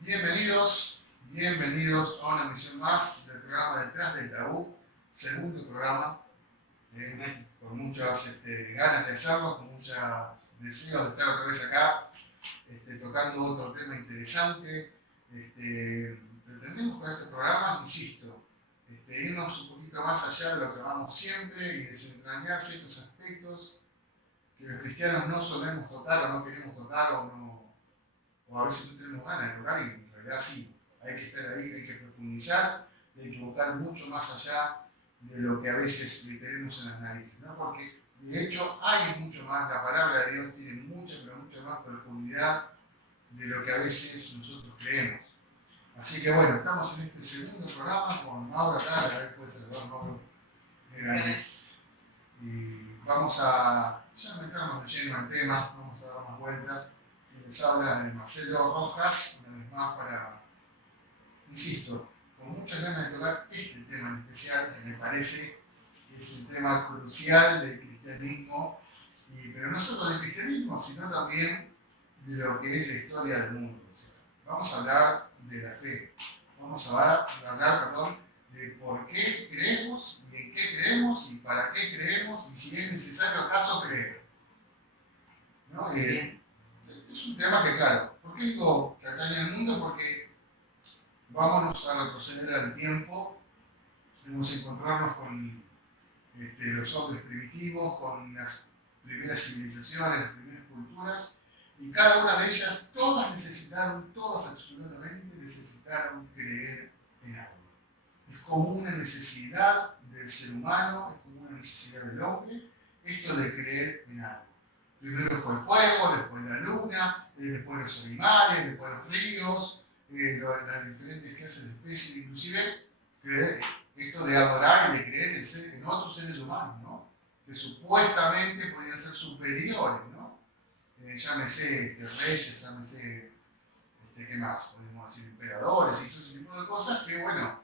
Bienvenidos a una emisión más del programa Detrás del Tabú, segundo programa, con muchas ganas de hacerlo, con muchos deseos de estar otra vez acá, tocando otro tema interesante. Pretendemos con este programa, insisto, irnos un poquito más allá de lo que vamos siempre y desentrañar ciertos aspectos que los cristianos no solemos tocar o no queremos tocar o a veces no tenemos ganas de tocar, y en realidad sí, hay que estar ahí, hay que profundizar, hay que buscar mucho más allá de lo que a veces le tenemos en las narices, ¿no? Porque de hecho hay mucho más, la palabra de Dios tiene mucha, pero mucha más profundidad de lo que a veces nosotros creemos. Así que bueno, estamos en este segundo programa con Mauro acá, a ver, puede saludar Mauro. Y vamos a ya meternos de lleno en temas, vamos a dar más vueltas. Y les habla Marcelo Rojas, una vez más para, insisto, con muchas ganas de tocar este tema en especial, que me parece que es un tema crucial del cristianismo, pero no solo del cristianismo, sino también de lo que es la historia del mundo. O sea, vamos a hablar de la fe, vamos a hablar, de por qué creemos y en qué creemos y para qué creemos y si es necesario acaso creer, ¿no? Es un tema que, claro, ¿por qué digo que atañe al mundo? Porque vámonos a retroceder al tiempo, debemos encontrarnos con los hombres primitivos, con las primeras civilizaciones, las primeras culturas, y cada una de ellas, todas absolutamente necesitaron creer en algo. Es como una necesidad del ser humano, es como una necesidad del hombre, esto de creer en algo. Primero fue el fuego, después la luna, después los animales, después los ríos, las diferentes clases de especies, inclusive creer, esto de adorar y de creer en otros seres humanos, ¿no? Que supuestamente podrían ser superiores, ¿no? Llámese reyes, llámese, ¿qué más? Podemos decir emperadores y todo ese tipo de cosas que, bueno,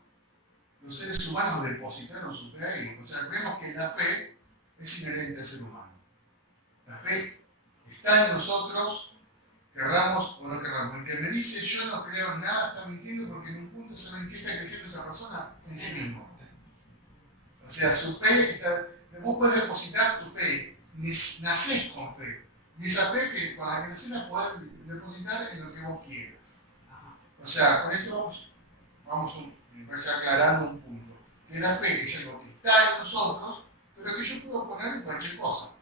los seres humanos depositaron su fe ahí. O sea, vemos que la fe es inherente al ser humano. La fe está en nosotros, querramos o no querramos. El que me dice yo no creo en nada está mintiendo, porque en un punto saben qué está creyendo esa persona en sí mismo. O sea, su fe está. Vos podés depositar tu fe, nacés con fe. Y esa fe con la que nacés la podés depositar en lo que vos quieras. O sea, con esto vamos aclarando un punto. Que la fe es algo que está en nosotros, pero que yo puedo poner en cualquier cosa.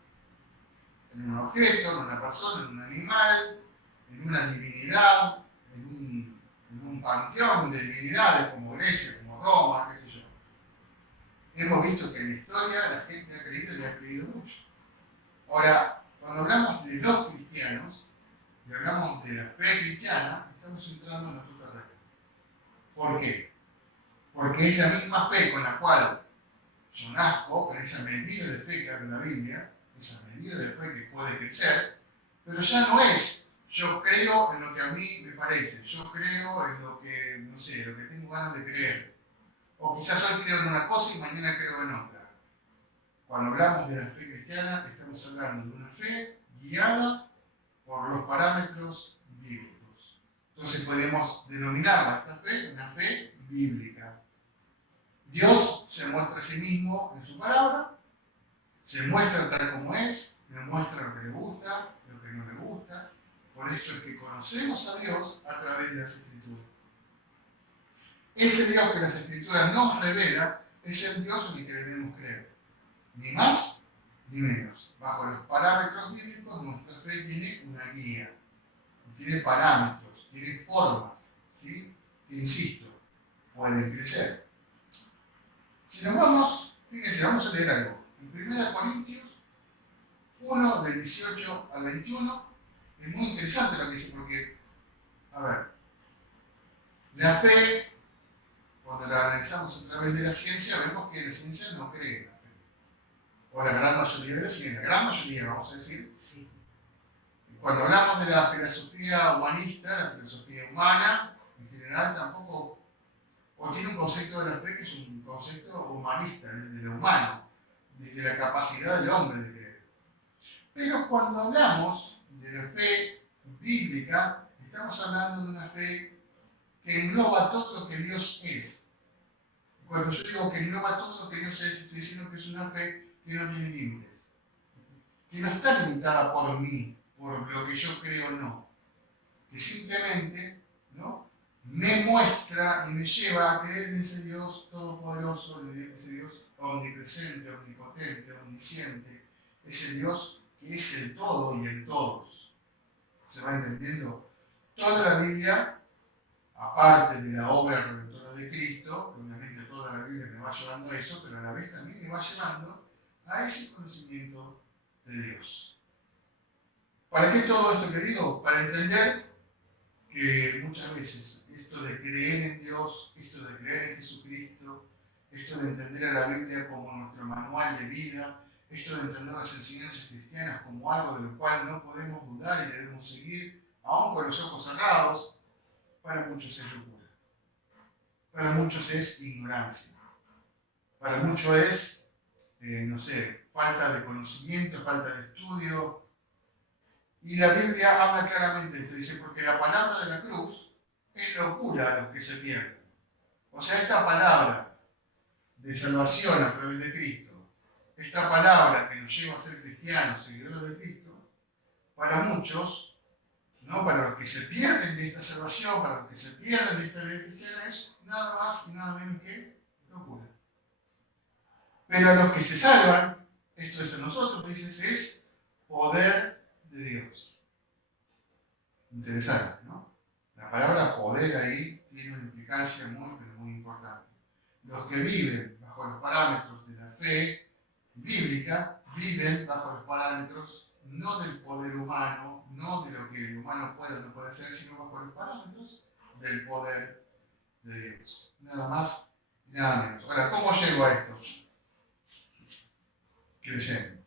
En un objeto, en una persona, en un animal, en una divinidad, en un panteón de divinidades como Grecia, como Roma, qué sé yo. Hemos visto que en la historia la gente ha creído y ha creído mucho. Ahora, cuando hablamos de los cristianos y hablamos de la fe cristiana, estamos entrando en otro terreno. ¿Por qué? Porque es la misma fe con la cual yo nazco, con esa medida de fe que habla la Biblia, esa medida de fe que puede crecer, pero ya no es yo creo en lo que a mí me parece, yo creo en lo que, no sé, lo que tengo ganas de creer. O quizás hoy creo en una cosa y mañana creo en otra. Cuando hablamos de la fe cristiana, estamos hablando de una fe guiada por los parámetros bíblicos. Entonces podemos denominarla esta fe una fe bíblica. Dios se muestra a sí mismo en su palabra, se muestra tal como es, nos muestra lo que le gusta, lo que no le gusta. Por eso es que conocemos a Dios a través de las Escrituras. Ese Dios que las Escrituras nos revela es el Dios en el que debemos creer. Ni más ni menos. Bajo los parámetros bíblicos, nuestra fe tiene una guía, tiene parámetros, tiene formas, ¿sí? Que, insisto, pueden crecer. Si nos vamos, fíjense, vamos a leer algo. En 1 Corintios 1, del 18 al 21, es muy interesante lo que dice, porque, a ver, la fe, cuando la analizamos a través de la ciencia, vemos que la ciencia no cree en la fe. O la gran mayoría de la ciencia, la gran mayoría, vamos a decir, sí. Cuando hablamos de la filosofía humanista, la filosofía humana, en general tampoco, o tiene un concepto de la fe que es un concepto humanista, desde lo humano, desde la capacidad del hombre de creer. Pero cuando hablamos de la fe bíblica, estamos hablando de una fe que engloba todo lo que Dios es. Cuando yo digo que engloba todo lo que Dios es, estoy diciendo que es una fe que no tiene límites, que no está limitada por mí, por lo que yo creo o no, que simplemente, ¿no?, me muestra y me lleva a creer en ese Dios todopoderoso, ese Dios omnipresente, omnipotente, omnisciente, ese Dios que es el todo y el todos. ¿Se va entendiendo? Toda la Biblia, aparte de la obra redentora de Cristo, obviamente toda la Biblia me va llevando a eso, pero a la vez también me va llevando a ese conocimiento de Dios. ¿Para qué todo esto que digo? Para entender que muchas veces esto de creer en Dios, esto de creer en Jesucristo, esto de entender a la Biblia como nuestro manual de vida, esto de entender las enseñanzas cristianas como algo de lo cual no podemos dudar y debemos seguir, aún con los ojos cerrados, para muchos es locura. Para muchos es ignorancia. Para muchos es, falta de conocimiento, falta de estudio. Y la Biblia habla claramente de esto. Dice, porque la palabra de la cruz es locura a los que se pierden. O sea, esta palabra de salvación a través de Cristo, esta palabra que nos lleva a ser cristianos, seguidores de Cristo, para muchos, ¿no?, para los que se pierden de esta salvación, para los que se pierden de esta vida cristiana, es nada más y nada menos que locura. Pero a los que se salvan, esto es a nosotros, dices, es poder de Dios. Interesante, ¿no? La palabra poder ahí tiene una implicancia muy, pero muy importante. Los que viven bajo los parámetros de la fe bíblica, viven bajo los parámetros no del poder humano, no de lo que el humano puede o no puede hacer, sino bajo los parámetros del poder de Dios. Nada más y nada menos. Ahora, ¿cómo llego a esto? Creyendo.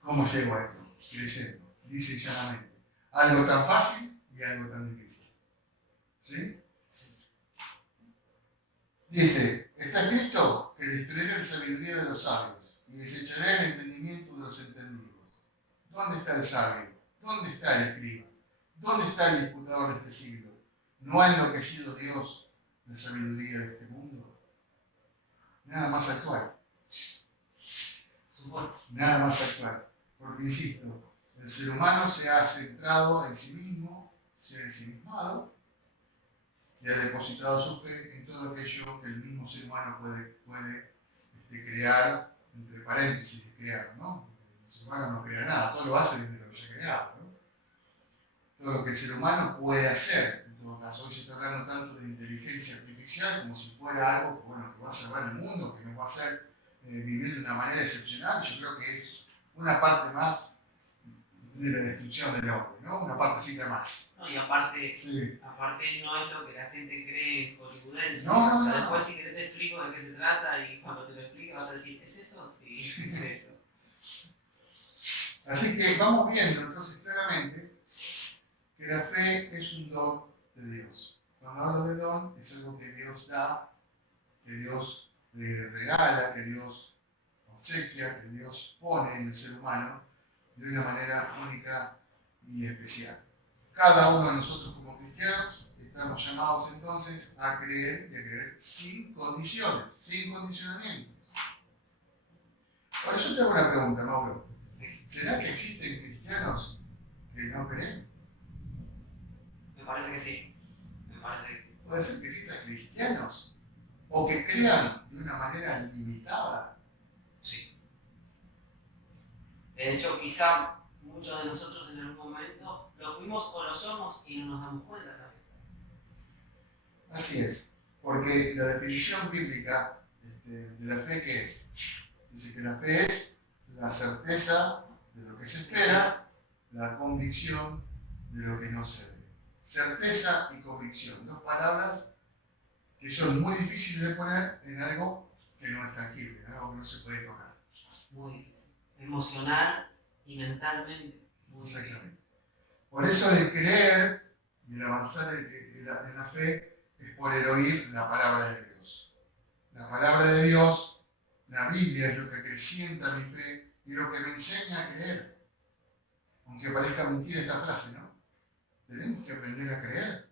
¿Cómo llego a esto? Creyendo. Dice llanamente. Algo tan fácil y algo tan difícil. ¿Sí? Sí. Dice, está escrito que destruiré la sabiduría de los sabios y desecharé el entendimiento de los entendidos. ¿Dónde está el sabio? ¿Dónde está el escriba? ¿Dónde está el disputador de este siglo? ¿No ha enloquecido Dios la sabiduría de este mundo? Nada más actual. Nada más actual. Porque, insisto, el ser humano se ha centrado en sí mismo, se ha ensimismado y ha depositado su fe en todo aquello que el mismo ser humano puede crear, entre paréntesis, crear, ¿no? El ser humano no crea nada, todo lo hace desde lo que ya ha creado, ¿no? Todo lo que el ser humano puede hacer. En todo caso, hoy se está hablando tanto de inteligencia artificial como si fuera algo que, que va a salvar el mundo, que nos va a hacer vivir de una manera excepcional. Yo creo que es una parte más de la destrucción del hombre, ¿no? Una partecita más. No, y aparte, sí. Aparte no es lo que la gente cree hollywoodense. No. Después si querés te explico de qué se trata y cuando te lo explique vas a decir, ¿es eso? Sí, es eso. Así que vamos viendo entonces claramente que la fe es un don de Dios. Cuando hablo de don, es algo que Dios da, que Dios regala, que Dios obsequia, que Dios pone en el ser humano de una manera única y especial. Cada uno de nosotros como cristianos estamos llamados entonces a creer y a creer sin condiciones, sin condicionamientos. Ahora yo te hago una pregunta, Mauro. ¿Será que existen cristianos que no creen? Me parece que sí. Puede ser que existan cristianos o que crean de una manera limitada. Sí. De hecho, quizá muchos de nosotros en algún momento lo fuimos o lo somos y no nos damos cuenta también. Así es, porque la definición bíblica de la fe, ¿qué es? Dice que la fe es la certeza de lo que se espera, la convicción de lo que no se ve. Certeza y convicción, dos palabras que son muy difíciles de poner en algo que no es tangible, en algo que no se puede tocar. Muy difícil. Emocional y mentalmente. Exactamente. Por eso el creer y el avanzar en la fe es por el oír la palabra de Dios. La palabra de Dios, la Biblia, es lo que acrecienta mi fe y lo que me enseña a creer. Aunque parezca mentira esta frase, ¿no? tenemos que aprender a creer.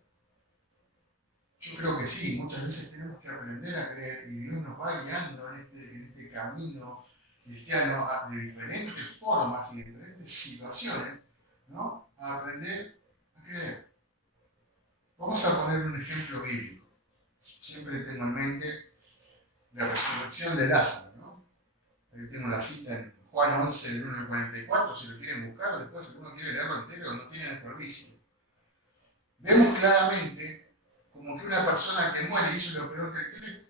Yo creo que sí, muchas veces tenemos que aprender a creer y Dios nos va guiando en este camino cristiano de diferentes formas y diferentes situaciones, ¿no? A aprender a creer. Vamos a poner un ejemplo bíblico. Siempre tengo en mente la resurrección de Lázaro, ¿no? Ahí tengo la cita en Juan 11, del 1 al 44, si lo quieren buscar, después si uno quiere leerlo entero, no tiene desperdicio. Vemos claramente como que una persona que muere hizo lo peor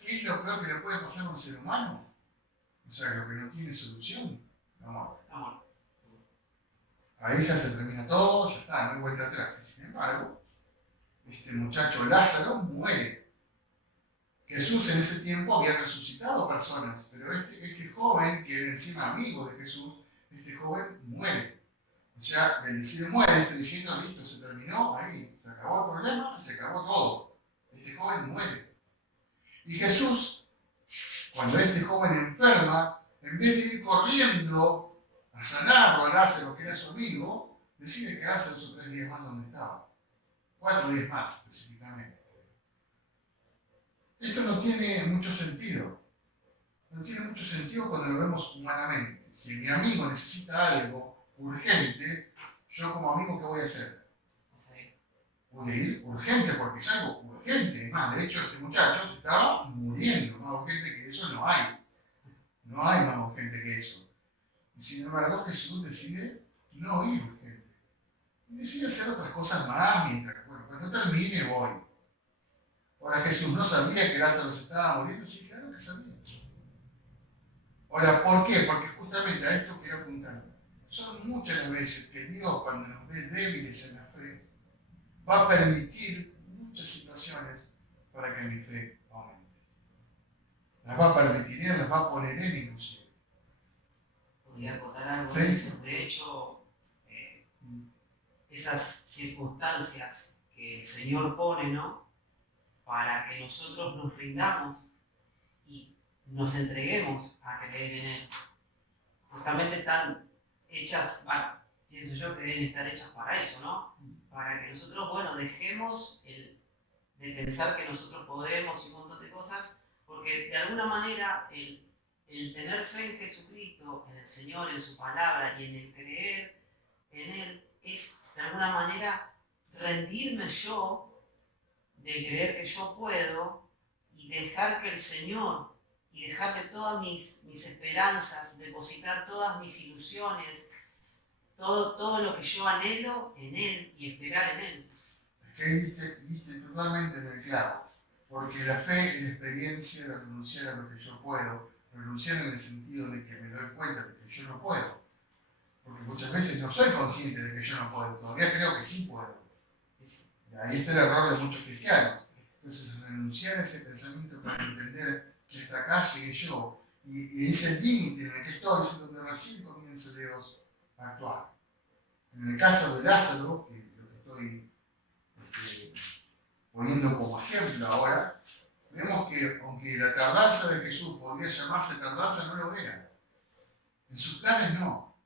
¿qué es lo peor que le puede pasar a un ser humano? O sea, lo que no tiene solución, la muerte. Ahí ya se termina todo, ya está, no hay vuelta atrás. Y sin embargo, este muchacho Lázaro muere. Jesús en ese tiempo había resucitado personas, pero este joven, que era encima amigo de Jesús, este joven muere. O sea, el decir muere, está diciendo, listo, se terminó, ahí, se acabó el problema, se acabó todo. Este joven muere. Y Jesús, cuando este joven enferma, en vez de ir corriendo a sanarlo a Lázaro, que era su amigo, decide quedarse 2 o 3 días más donde estaba. 4 días más, específicamente. Esto no tiene mucho sentido. No tiene mucho sentido cuando lo vemos humanamente. Si mi amigo necesita algo urgente, yo como amigo, ¿qué voy a hacer? Voy a ir urgente porque es algo urgente. Más, de hecho, este muchacho se estaba muriendo. Más urgente que eso no hay. No hay más urgente que eso. Y sin embargo, Jesús decide no ir urgente. Y decide hacer otras cosas más mientras, bueno, cuando termine voy. Ahora, Jesús no sabía que Lázaro se estaba muriendo. Sí, claro que sabía. Ahora, ¿por qué? Porque justamente a esto quiero apuntar. Son muchas las veces que Dios, cuando nos ve débiles en la fe, va a permitir muchas situaciones para que mi fe aumente. Las va a permitir Él, las va a poner Él inclusive. Podría acotar algo de eso. De hecho, esas circunstancias que el Señor pone, ¿no? Para que nosotros nos rindamos y nos entreguemos a creer en Él. Justamente están hechas, bueno, pienso yo que deben estar hechas para eso, ¿no? Para que nosotros, bueno, dejemos de pensar que nosotros podemos y un montón de cosas, porque de alguna manera el tener fe en Jesucristo, en el Señor, en su palabra y en el creer en Él, es de alguna manera rendirme yo de creer que yo puedo y dejar que el Señor y dejarle todas mis esperanzas, depositar todas mis ilusiones, todo lo que yo anhelo en Él y esperar en Él. Es que ahí viste totalmente en el clavo, porque la fe es la experiencia de renunciar a lo que yo puedo, renunciar en el sentido de que me doy cuenta de que yo no puedo, porque muchas veces no soy consciente de que yo no puedo, todavía creo que sí puedo. Y ahí está el error de muchos cristianos. Entonces, renunciar a ese pensamiento para entender que hasta acá llegué yo, y ese límite en el que estoy es donde recién comienza Dios a actuar. En el caso de Lázaro, que lo que estoy poniendo como ejemplo ahora, vemos que aunque la tardanza de Jesús podría llamarse tardanza, no lo era. En sus planes no.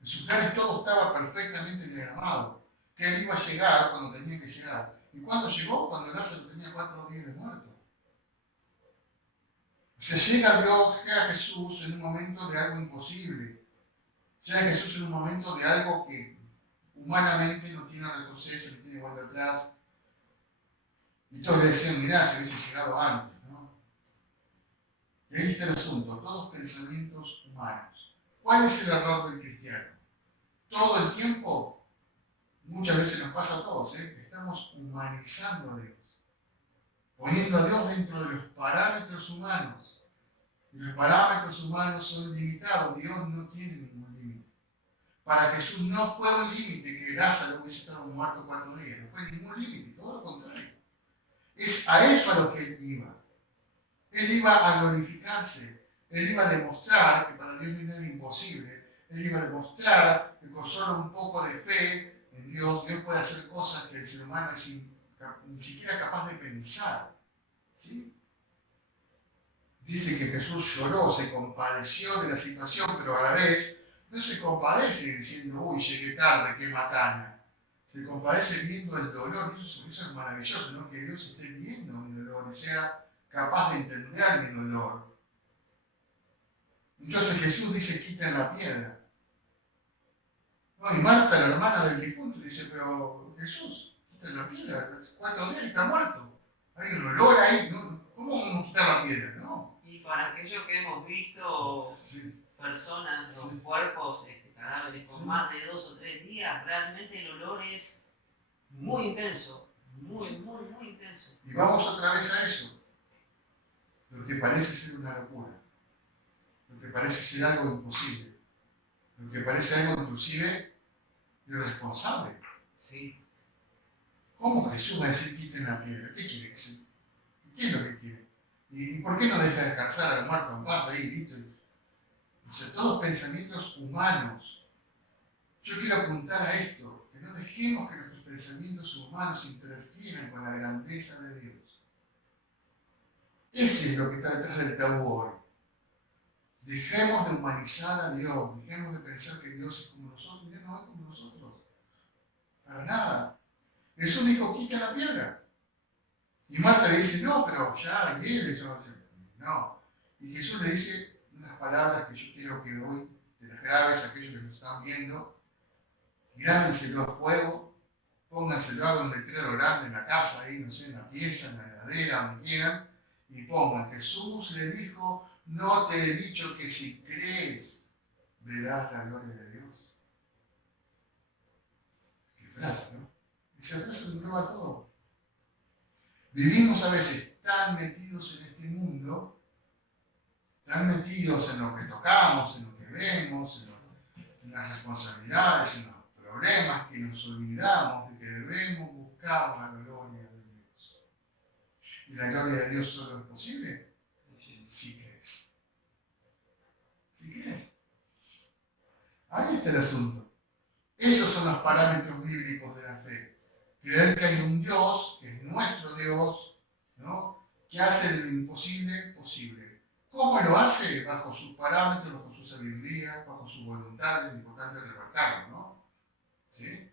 En sus planes todo estaba perfectamente diagramado. Que él iba a llegar cuando tenía que llegar. ¿Y cuándo llegó? Cuando Lázaro tenía 4 días de muerto. O sea, llega Jesús en un momento de algo imposible. Llega Jesús en un momento de algo que humanamente no tiene retroceso, no tiene vuelta atrás. Y todos le decían, mirá, se hubiese llegado antes, ¿no? Y ahí está el asunto, todos pensamientos humanos. ¿Cuál es el error del cristiano? Todo el tiempo, muchas veces nos pasa a todos, estamos humanizando a Dios, poniendo a Dios dentro de los parámetros humanos. Y los parámetros humanos son limitados, Dios no tiene ningún límite. Para Jesús no fue un límite que Lázaro hubiese estado muerto 4 días, no fue ningún límite, todo lo contrario. Es a eso a lo que él iba. Él iba a glorificarse, él iba a demostrar que para Dios no hay nada imposible, él iba a demostrar que con solo un poco de fe en Dios, Dios puede hacer cosas que el ser humano es ni siquiera capaz de pensar. ¿Sí? Dice que Jesús lloró, se compadeció de la situación, pero a la vez no se compadece diciendo, uy, llegué tarde, qué macana. se compadece viendo el dolor. Eso es maravilloso, ¿no? Que Dios esté viendo mi dolor y sea capaz de entender mi dolor. Entonces Jesús dice, quiten la piedra. No, y Marta, la hermana del difunto, dice, pero Jesús, quiten la piedra, 4 días y está muerto. Hay un olor ahí, ¿no? ¿Cómo vamos a quitar la piedra? No. Y para aquellos que hemos visto Sí. personas o Sí. cuerpos, cadáveres por Sí. más de 2 o 3 días, realmente el olor es muy intenso, muy intenso. Y vamos otra vez a eso. Lo que parece ser una locura. Lo que parece ser algo imposible. Lo que parece algo inclusive irresponsable. Sí. ¿Cómo Jesús va a decir quiten la piedra? ¿Qué quiere que sea? ¿Qué es lo que quiere? ¿Y por qué no deja descansar al muerto en paz ahí, listo? O sea, todos pensamientos humanos. Yo quiero apuntar a esto, que no dejemos que nuestros pensamientos humanos interfieran con la grandeza de Dios. Ese es lo que está detrás del tabú hoy. Dejemos de humanizar a Dios, dejemos de pensar que Dios es como nosotros. Dios no es como nosotros. Para nada. Jesús dijo, quita la piedra. Y Marta le dice, no, pero ya, y él, no. Y Jesús le dice unas palabras que yo quiero que hoy te las grabes a aquellos que nos están viendo. Grábenselo a fuego, pónganselo a un letrero grande en la casa, ahí, no sé, en la pieza, en la heladera, donde quieran, y pongan, Jesús le dijo, no te he dicho que si crees, verás la gloria de Dios. Qué frase, ¿no? Esa frase lo prueba todo. Vivimos a veces tan metidos en este mundo, tan metidos en lo que tocamos, en lo que vemos, en las responsabilidades, en los problemas, que nos olvidamos de que debemos buscar la gloria de Dios. ¿Y la gloria de Dios solo es posible? Si crees. Si crees. Ahí está el asunto. Esos son los parámetros bíblicos de la fe. Creer que hay un Dios, que es nuestro Dios, ¿no? Que hace lo imposible posible. ¿Cómo lo hace? Bajo sus parámetros, bajo su sabiduría, bajo su voluntad. Es importante remarcarlo, ¿no? ¿Sí?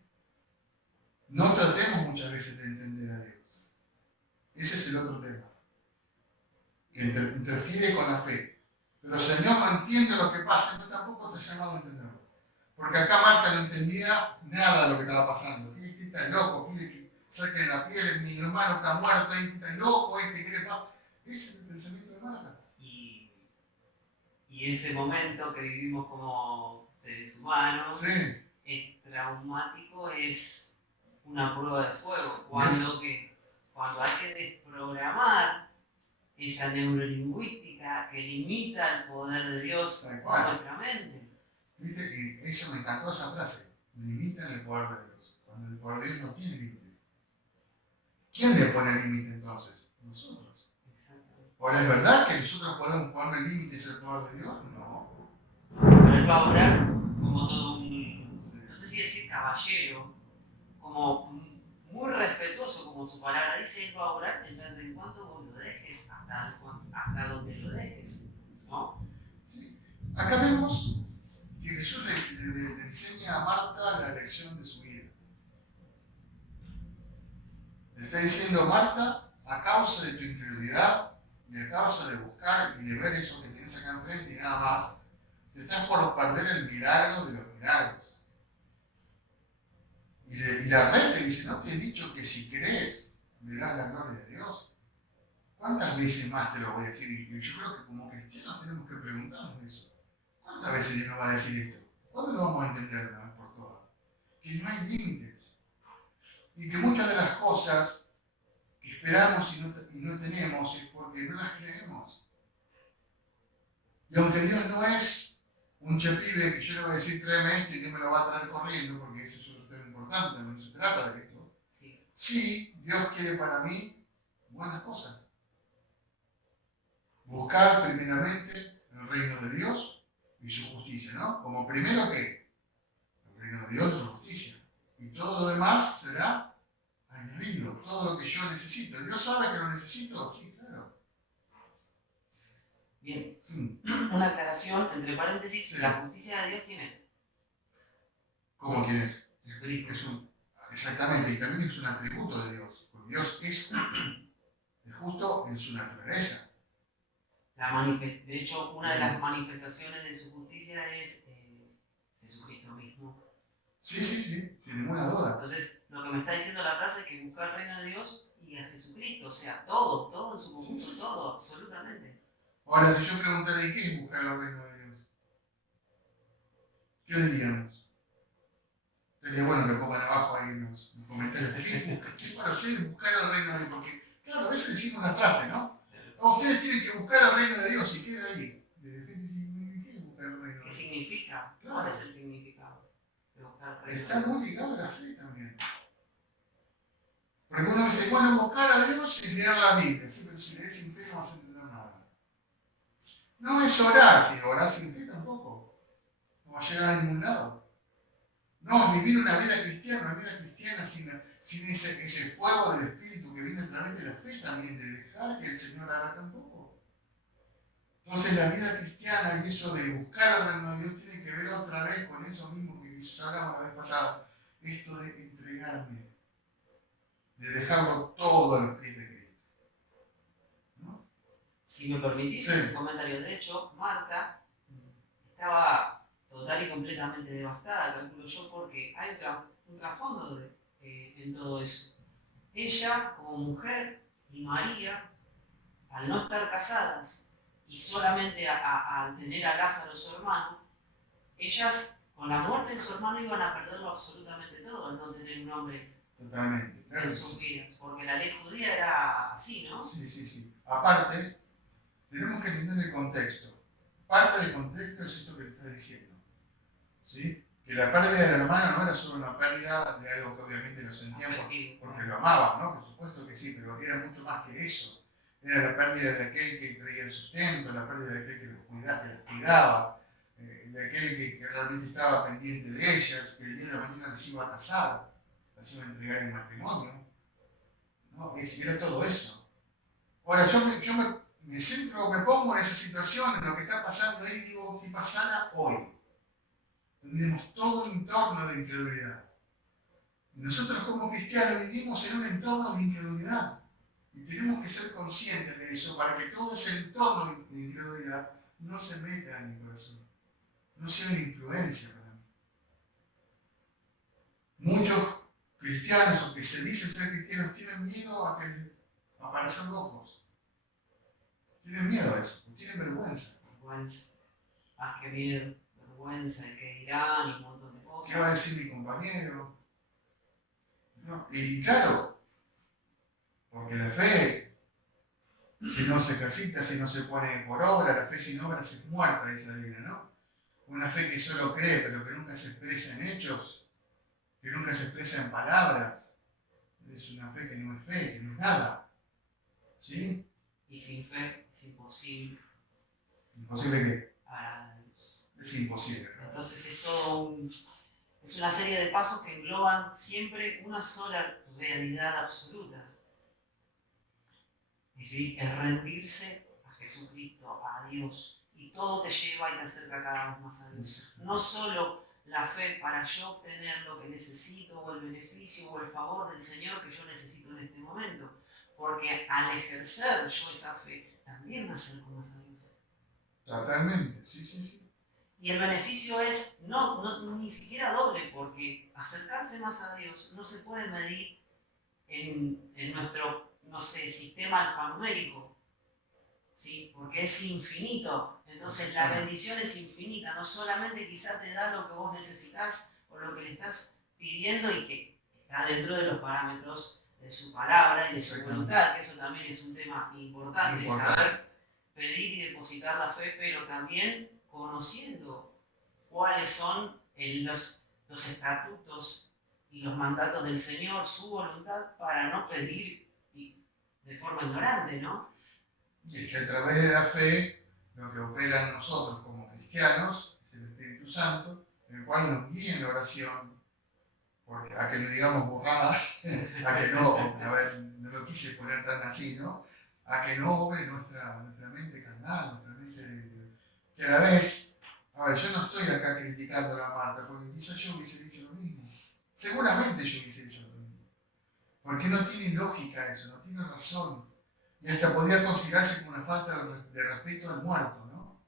No tratemos muchas veces de entender a Dios. Ese es el otro tema. Que interfiere con la fe. Pero el Señor no entiende lo que pasa, entonces tampoco está llamado a entenderlo. Porque acá Marta no entendía nada de lo que estaba pasando. Este está loco, pide que saquen la piel, mi hermano está muerto, este está loco, este quiere paz. Ese es el pensamiento de Marta. Y ese momento que vivimos como seres humanos, Sí. es traumático, es una prueba de fuego. Cuando hay que desprogramar esa neurolingüística que limita el poder de Dios en nuestra mente. ¿Viste? Y eso me encantó esa frase. Limitan el poder de Dios. Cuando el poder de Dios no tiene límites. ¿Quién le pone límite entonces? Nosotros. ¿Ahora es verdad que nosotros podemos poner límites al poder de Dios? No. Pero Él va a orar como todo un, no sé si decir caballero, como muy respetuoso como su palabra dice, Él va a orar pensando en cuánto vos lo dejes, hasta donde lo dejes, ¿no? Sí. Acá vemos que Jesús le enseña a Marta la lección de su vida. Le está diciendo, Marta, a causa de tu incredulidad y a causa de buscar y de ver eso que tienes acá enfrente y nada más, te estás por perder el milagro de los milagros. Y la red te dice, ¿no te he dicho que si crees, verás la gloria de Dios? ¿Cuántas veces más te lo voy a decir? Y yo creo que como cristianos tenemos que preguntarnos eso. ¿Cuántas veces Dios nos va a decir esto? ¿Cuándo lo vamos a entender una vez por todas? Que no hay límites. Y que muchas de las cosas que esperamos y no tenemos es porque no las creemos. Y aunque Dios no es un chepibe que yo le voy a decir tráeme esto y Dios me lo va a traer corriendo, porque eso es un tema importante, también se trata de esto. Sí, Dios quiere para mí buenas cosas. Buscar primeramente el reino de Dios y su justicia, ¿no? Como primero que el reino de Dios y su justicia. Y todo lo demás será añadido, todo lo que yo necesito. ¿Dios sabe que lo necesito? Sí, claro. Bien, una aclaración, entre paréntesis, sí. ¿La justicia de Dios quién es? ¿Cómo quién es? Jesucristo. Exactamente, y también es un atributo de Dios, porque Dios es justo en su naturaleza. De hecho, una de las manifestaciones de su justicia es Jesucristo mismo. Sí, sin ninguna duda. Entonces, lo que me está diciendo la frase es que buscar el reino de Dios y a Jesucristo, o sea, todo en su conjunto, todo, absolutamente. Ahora, si yo preguntara, ¿qué es buscar el reino de Dios? ¿Qué diríamos? Sería bueno que pongan abajo ahí en los comentarios. ¿Qué es buscar el reino de Dios? Porque, claro, a veces decimos una frase, ¿no? Ustedes tienen que buscar el reino de Dios y queda ahí. ¿Qué es buscar el reino de Dios? ¿Qué significa? Claro. ¿Cuál es el significado de buscar el reino de Dios? Está muy ligado a la fe también. Porque uno dice, bueno, buscar a Dios es leer la Biblia. Sí, pero si lees sin fe no vas a entender nada. No es orar, si orar sin fe tampoco. No va a llegar a ningún lado. No es vivir una vida cristiana sin ese fuego del Espíritu que viene a través de la fe también, de dejar que el Señor haga tampoco. Entonces la vida cristiana y eso de buscar al reino de Dios tiene que ver otra vez con eso mismo que quizás hablamos la vez pasada. Esto de entregarme, de dejarlo todo a los pies de Cristo. ¿No? Si me permitís un comentario, de hecho, Marta estaba total y completamente devastada, calculo yo, porque hay un trasfondo en todo eso. Ella, como mujer, y María, al no estar casadas y solamente al tener a Lázaro, su hermano, ellas, con la muerte de su hermano, iban a perderlo absolutamente todo, al no tener un hombre en sus vidas, porque la ley judía era así, ¿no? Sí. Aparte, tenemos que entender el contexto. Parte del contexto es esto que te estás diciendo. ¿Sí? Que la pérdida del hermano no era solo una pérdida de algo que obviamente lo sentían porque lo amaban, ¿no? Por supuesto que sí, pero era mucho más que eso. Era la pérdida de aquel que traía el sustento, la pérdida de aquel que los cuidaba, de aquel que realmente estaba pendiente de ellas, que el día de la mañana les iba a casar, les iba a entregar en matrimonio. ¿No? Era todo eso. Ahora, yo me centro, me pongo en esa situación, en lo que está pasando ahí, y digo, ¿qué pasara hoy? Tenemos todo un entorno de incredulidad. Y nosotros como cristianos vivimos en un entorno de incredulidad. Y tenemos que ser conscientes de eso para que todo ese entorno de incredulidad no se meta en mi corazón. No sea una influencia para mí. Muchos cristianos, o que se dicen ser cristianos, tienen miedo a parecer locos. Tienen miedo a eso, tienen vergüenza. Vergüenza. Más que miedo. Vergüenza, el que dirán y un montón de cosas. ¿Qué va a decir mi compañero? ¿No? Y claro, porque la fe, si no se ejercita, si no se pone por obra, la fe sin obra es muerta, dice la Biblia, ¿no? Una fe que solo cree, pero que nunca se expresa en hechos, que nunca se expresa en palabras, es una fe que no es fe, que no es nada. ¿Sí? Y sin fe es imposible. ¿Imposible qué? Agradar a Dios. Es imposible. Entonces es una serie de pasos que engloban siempre una sola realidad absoluta. Es decir, es rendirse a Jesucristo, a Dios. Y todo te lleva y te acerca cada vez más a Dios. No solo la fe para yo obtener lo que necesito, o el beneficio, o el favor del Señor que yo necesito en este momento. Porque al ejercer yo esa fe, también me acerco más a Dios. Totalmente, sí. Y el beneficio es ni siquiera doble, porque acercarse más a Dios no se puede medir en nuestro, sistema alfanumérico, ¿sí? Porque es infinito. Entonces la bendición es infinita. No solamente quizás te da lo que vos necesitas o lo que le estás pidiendo y que está dentro de los parámetros de su palabra y de su voluntad, que eso también es un tema importante. Saber pedir y depositar la fe, pero también conociendo cuáles son los estatutos y los mandatos del Señor, su voluntad, para no pedir de forma ignorante, ¿no? Y es que a través de la fe, lo que opera en nosotros como cristianos es el Espíritu Santo, el cual nos guía en la oración, porque a que no digamos burradas, a que no, a ver, no lo quise poner tan así, ¿no? A que no obre nuestra mente carnal, nuestra mente que a la vez, a ver, yo no estoy acá criticando a la Marta, porque quizás yo hubiese dicho lo mismo. Seguramente yo hubiese dicho lo mismo. Porque no tiene lógica eso, no tiene razón. Y hasta podría considerarse como una falta de respeto al muerto, ¿no?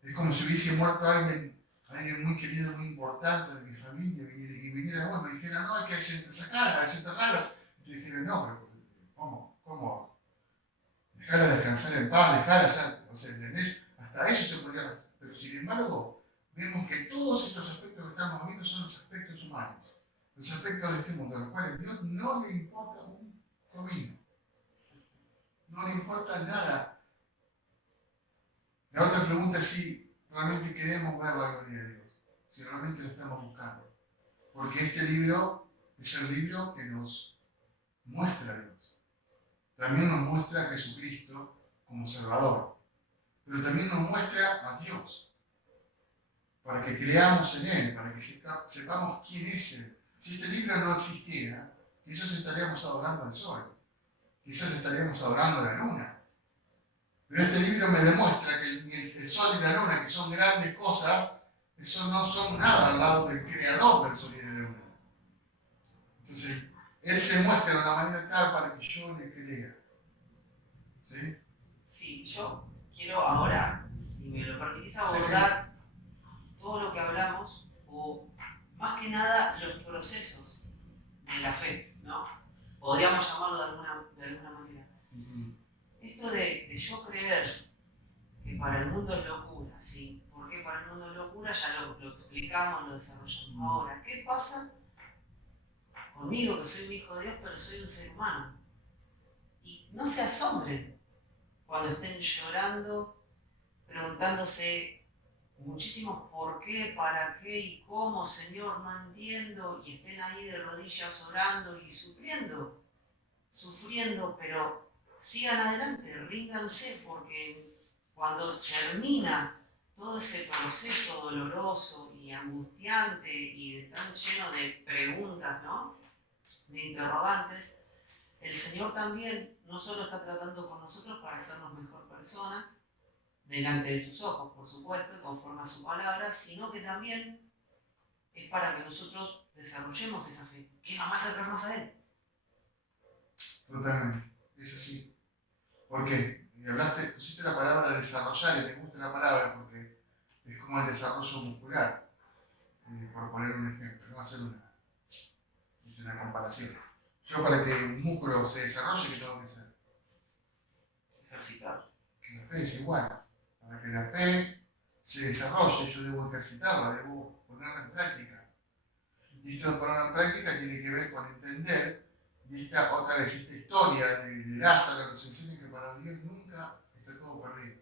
Es como si hubiese muerto alguien muy querido, muy importante de mi familia, y viniera vos y me dijera, no, hay que desenterrarlas. Y te dijera, no, pero ¿cómo? Dejarla descansar en paz, dejarla ya, o sea, ¿entendés? Hasta eso se podría, pero sin embargo, vemos que todos estos aspectos que estamos viendo son los aspectos humanos, los aspectos de este mundo, a los cuales a Dios no le importa un comino, no le importa nada. La otra pregunta es si realmente queremos ver la gloria de Dios, si realmente lo estamos buscando, porque este libro es el libro que nos muestra a Dios. También nos muestra a Jesucristo como Salvador, pero también nos muestra a Dios, para que creamos en Él, para que sepamos quién es Él. Si este libro no existiera, quizás estaríamos adorando al sol, quizás estaríamos adorando a la luna. Pero este libro me demuestra que el sol y la luna, que son grandes cosas, eso no son nada al lado del creador del sol y de la luna. Entonces, Él se muestra de una manera tal para que yo le crea. ¿Sí? Sí, yo quiero ahora, si me lo permitís, abordar todo lo que hablamos, o más que nada los procesos de la fe, ¿no? Podríamos llamarlo de alguna manera. Esto de yo creer que para el mundo es locura, ¿sí? ¿Por qué para el mundo es locura? Ya lo explicamos, lo desarrollamos. Ahora, ¿qué pasa conmigo, que soy un hijo de Dios, pero soy un ser humano? Y no se asombren cuando estén llorando, preguntándose muchísimos por qué, para qué y cómo, Señor, no entiendo, y estén ahí de rodillas orando y sufriendo, pero sigan adelante, rínganse, porque cuando termina todo ese proceso doloroso y angustiante y tan lleno de preguntas, ¿no?, de interrogantes, el Señor también no solo está tratando con nosotros para hacernos mejor persona, delante de sus ojos, por supuesto, conforme a su palabra, sino que también es para que nosotros desarrollemos esa fe, que nos va a acercarnos a Él. Totalmente, es así. ¿Por qué? Y pusiste la palabra desarrollar, y me gusta la palabra porque es como el desarrollo muscular, por poner un ejemplo, no hacer una comparación. Yo, para que un músculo se desarrolle, ¿qué tengo que hacer? Ejercitar. La fe es igual. Para que la fe se desarrolle, yo debo ejercitarla, debo ponerla en práctica. Y esto de ponerla en práctica tiene que ver con entender, y otra vez, esta historia de Lázaro nos enseña que para Dios nunca está todo perdido.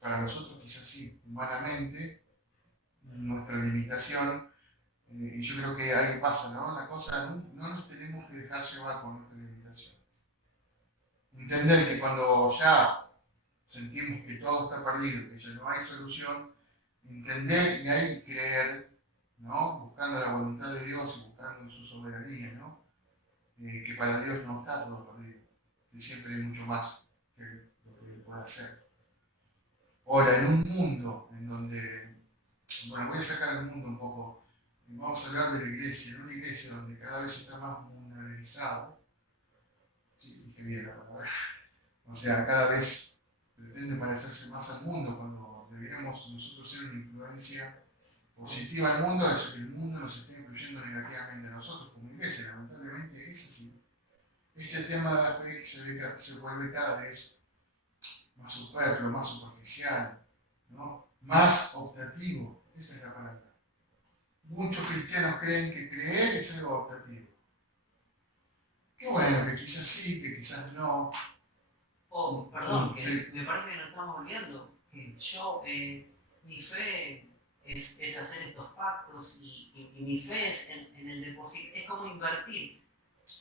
Para nosotros quizás sí, humanamente, nuestra limitación, y yo creo que ahí pasa, ¿no? La cosa, no nos tenemos que dejar llevar por nuestra limitación. Entender que cuando ya sentimos que todo está perdido, que ya no hay solución, entender y ahí creer, ¿no? Buscando la voluntad de Dios y buscando su soberanía, ¿no? Que para Dios no está todo perdido, que siempre hay mucho más que lo que Él puede hacer. Ahora, en un mundo en donde, bueno, voy a sacar el mundo un poco, y vamos a hablar de la iglesia, en una iglesia donde cada vez está más mundializado, sí, dije bien la palabra, o sea, cada vez pretende parecerse más al mundo cuando deberíamos nosotros ser una influencia positiva al mundo, eso que el mundo nos está influyendo negativamente a nosotros como iglesia, lamentablemente es así. Este tema de la fe se vuelve cada vez más superfluo, más superficial, ¿no? Más optativo, esa es la palabra. Muchos cristianos creen que creer es algo optativo. Qué bueno, que quizás sí, que quizás no. Oh, perdón, que sí. Me parece que nos estamos olvidando. Yo, mi fe es hacer estos pactos y mi fe es en el depósito, es como invertir.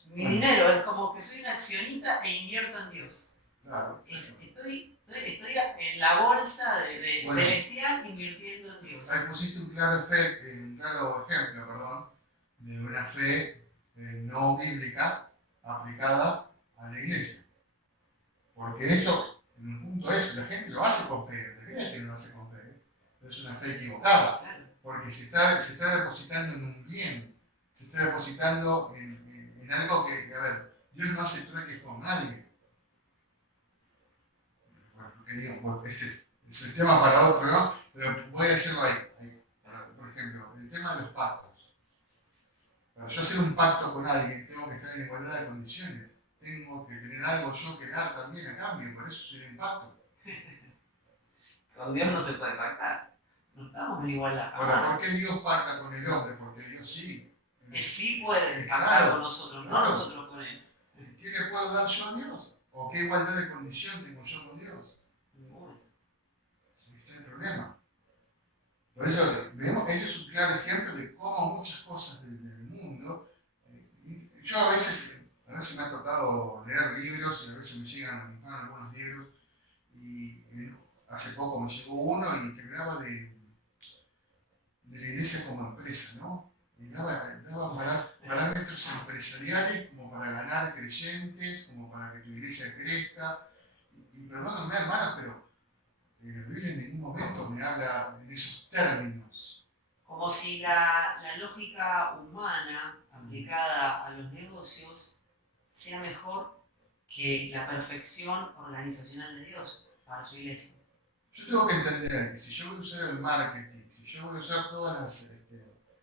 Mi dinero es como que soy un accionista e invierto en Dios. Claro, estoy en la bolsa de celestial invirtiendo en Dios. Ahí pusiste un claro ejemplo, de una fe no bíblica aplicada a la iglesia. Porque eso, en un punto es, la gente lo hace con fe, la gente que no lo hace con fe, pero es una fe equivocada, porque se está depositando en un bien, se está depositando en algo que, a ver, Dios no hace trueques con nadie. Bueno, porque digo, bueno, este es el tema para otro, ¿no? Pero voy a decirlo ahí. Por ejemplo, el tema de los pactos. Para yo hacer un pacto con alguien, tengo que estar en igualdad de condiciones. Tengo que tener algo yo que dar también a cambio, por eso soy en pacto. Con Dios no se puede pactar. No estamos en igualdad. Ahora, ¿por qué Dios pacta con el hombre? Porque Dios sí. Él sí puede pactar Claro, con nosotros, claro. no nosotros con Él. ¿Qué le puedo dar yo a Dios? ¿O qué igualdad de condición tengo yo con Dios? Ninguna. Ahí está el problema. Por eso vemos, ese es un claro ejemplo de cómo muchas cosas del mundo, yo a veces me ha tocado leer libros y a veces me llegan a mis manos algunos libros y hace poco me llegó uno y te hablaba de la iglesia como empresa, ¿no? Y daba parámetros empresariales como para ganar creyentes, como para que tu iglesia crezca. Y perdónenme, hermanos, pero la Biblia en ningún momento me habla en esos términos. Como si la lógica humana aplicada a los negocios sea mejor que la perfección organizacional de Dios para su iglesia. Yo tengo que entender que si yo voy a usar el marketing, si yo voy a usar todas las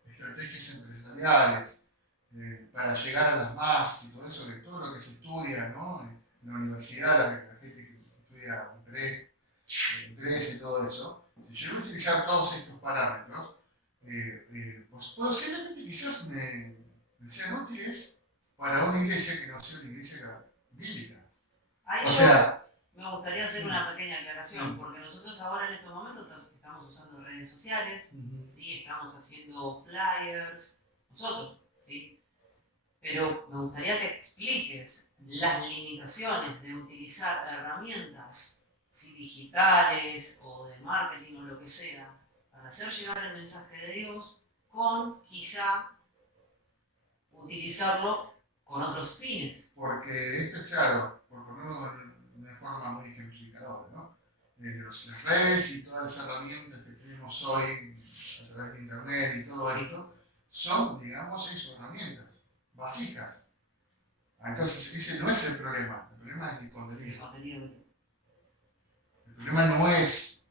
estrategias empresariales para llegar a las masas y todo eso, de todo lo que se estudia, ¿no? En la universidad, la gente que estudia empresa y todo eso, si yo voy a utilizar todos estos parámetros, pues posiblemente quizás me sean útiles para una iglesia que no sea una iglesia bíblica. Ahí o sea, me gustaría hacer una pequeña aclaración, porque nosotros ahora en estos momentos estamos usando redes sociales, ¿sí? Estamos haciendo flyers, nosotros, ¿sí? Pero me gustaría que expliques las limitaciones de utilizar herramientas, ¿sí? Digitales o de marketing o lo que sea, para hacer llegar el mensaje de Dios con quizá utilizarlo con otros fines. Porque esto es claro, por ponerlo de una forma muy ejemplificadora, ¿no? Las redes y todas las herramientas que tenemos hoy a través de internet y todo esto son, digamos, son herramientas básicas. Entonces ese no es el problema es el contenido. El problema no es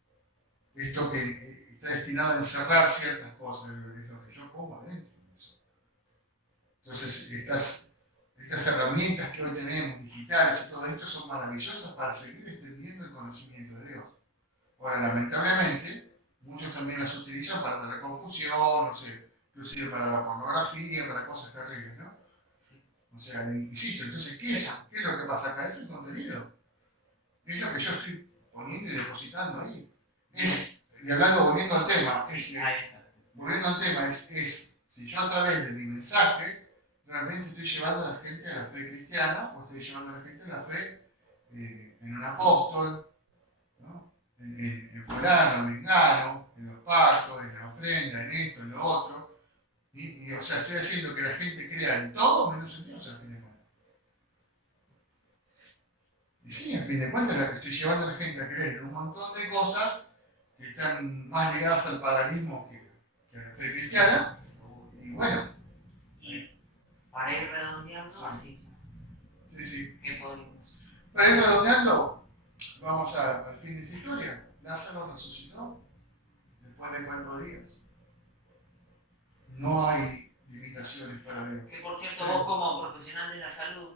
esto que está destinado a encerrar ciertas cosas, es lo que yo pongo adentro de eso. Entonces estas herramientas que hoy tenemos, digitales y todo esto, son maravillosas para seguir extendiendo el conocimiento de Dios. Ahora, lamentablemente, muchos también las utilizan para tener confusión, no sé, inclusive para la pornografía, para cosas terribles, ¿no? Sí. O sea, insisto, entonces, ¿qué es lo que pasa acá? Es el contenido. Es lo que yo estoy poniendo y depositando ahí. Y hablando, volviendo al tema, es si yo a través de mi mensaje realmente estoy llevando a la gente a la fe cristiana, o estoy llevando a la gente a la fe en un apóstol, ¿no? En fulano, en mengano, en los pactos, en la ofrenda, en esto, en lo otro. O sea, estoy haciendo que la gente crea en todo menos en Dios, al fin de cuentas. Y sí, al fin de cuentas, estoy llevando a la gente a creer en un montón de cosas que están más ligadas al paganismo que a la fe cristiana. Y bueno. Y para ir redondeando, así. Sí. ¿Qué podemos? Para ir redondeando, vamos al fin de esta historia. Lázaro resucitó después de 4 días. No hay limitaciones para Dios. Que por cierto, vos como profesional de la salud,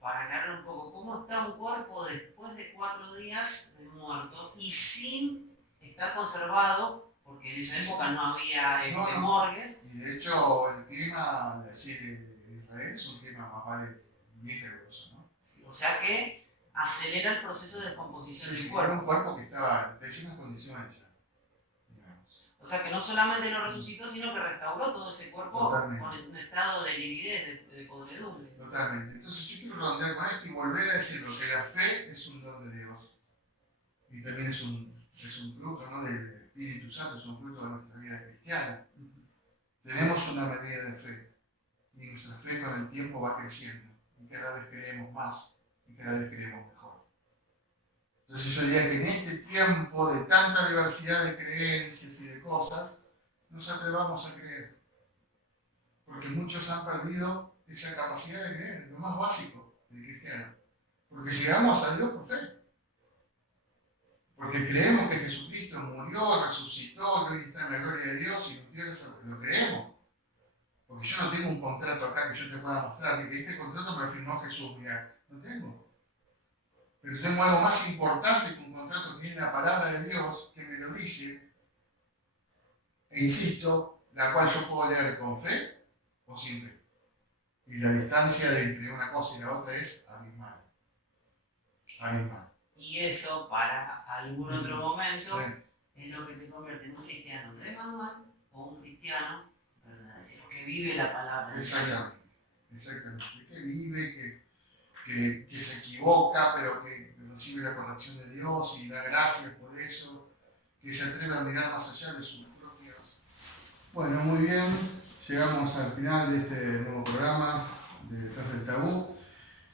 para aclarar un poco, ¿cómo está un cuerpo después de 4 días de muerto y sin estar conservado? Porque en esa época no había morgues. Y de hecho, el clima de allí de Israel es un clima más vale bien caluroso, ¿no? Sí, o sea que acelera el proceso de descomposición del cuerpo. Era un cuerpo que estaba en pésimas condiciones ya. O sea que no solamente lo resucitó, sino que restauró todo ese cuerpo. Totalmente. Con un estado de lividez, de podredumbre. Totalmente. Entonces yo quiero redondear con esto y volver a decirlo, que la fe es un don de Dios. Y también es un fruto, ¿no? Del Espíritu Santo, es un fruto de nuestra vida cristiana. Tenemos una medida de fe. Y nuestra fe con el tiempo va creciendo. Y cada vez creemos más. Y cada vez creemos mejor. Entonces yo diría que en este tiempo de tanta diversidad de creencias y de cosas, nos atrevamos a creer. porque muchos han perdido esa capacidad de creer, lo más básico del cristiano. Porque llegamos a Dios por fe. Porque creemos que Jesucristo murió, resucitó, que hoy está en la gloria de Dios y nos dio la salvación. Lo creemos. Porque yo no tengo un contrato acá que yo te pueda mostrar, que este contrato me firmó Jesús, mira, no tengo. Pero tengo algo más importante que un contrato, que es la palabra de Dios, que me lo dice, e insisto, la cual yo puedo leer con fe o sin fe. Y la distancia entre una cosa y la otra es abismal. Abismal. Y eso, para algún otro momento, Sí. es lo que te convierte en un cristiano de manual o un cristiano verdadero, que vive la palabra. Exactamente. Exactamente. Que vive, que se equivoca, pero que recibe la corrección de Dios y da gracias por eso, que se atreve a mirar más allá de sus propios. Bueno, muy bien, llegamos al final de este nuevo programa de Detrás del Tabú.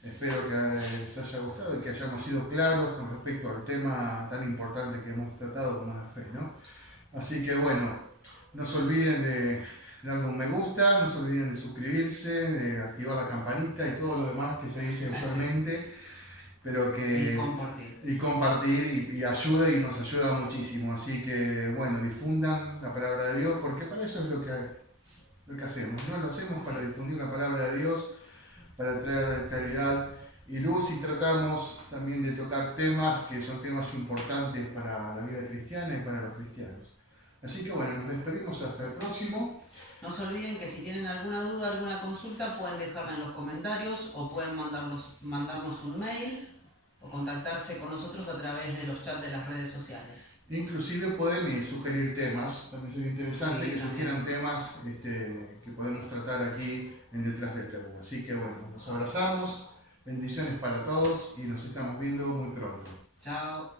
Espero que les haya gustado y que hayamos sido claros con respecto al tema tan importante que hemos tratado como la fe, ¿no? Así que bueno, no se olviden de darle un me gusta, no se olviden de suscribirse, de activar la campanita y todo lo demás que se dice usualmente, pero que... Y compartir y ayuda y nos ayuda muchísimo. Así que bueno, difundan la palabra de Dios, porque para eso es lo que hacemos, ¿no? Lo hacemos para difundir la palabra de Dios, para traer caridad y luz, y tratamos también de tocar temas que son temas importantes para la vida cristiana y para los cristianos. Así que bueno, nos despedimos hasta el próximo. No se olviden que si tienen alguna duda, alguna consulta, pueden dejarla en los comentarios o pueden mandarnos un mail o contactarse con nosotros a través de los chats de las redes sociales. Inclusive pueden sugerir temas, también sería interesante Sí, que sugieran temas que podemos tratar aquí en Detrás del Tabú. Así que bueno, nos abrazamos, bendiciones para todos y nos estamos viendo muy pronto. Chao.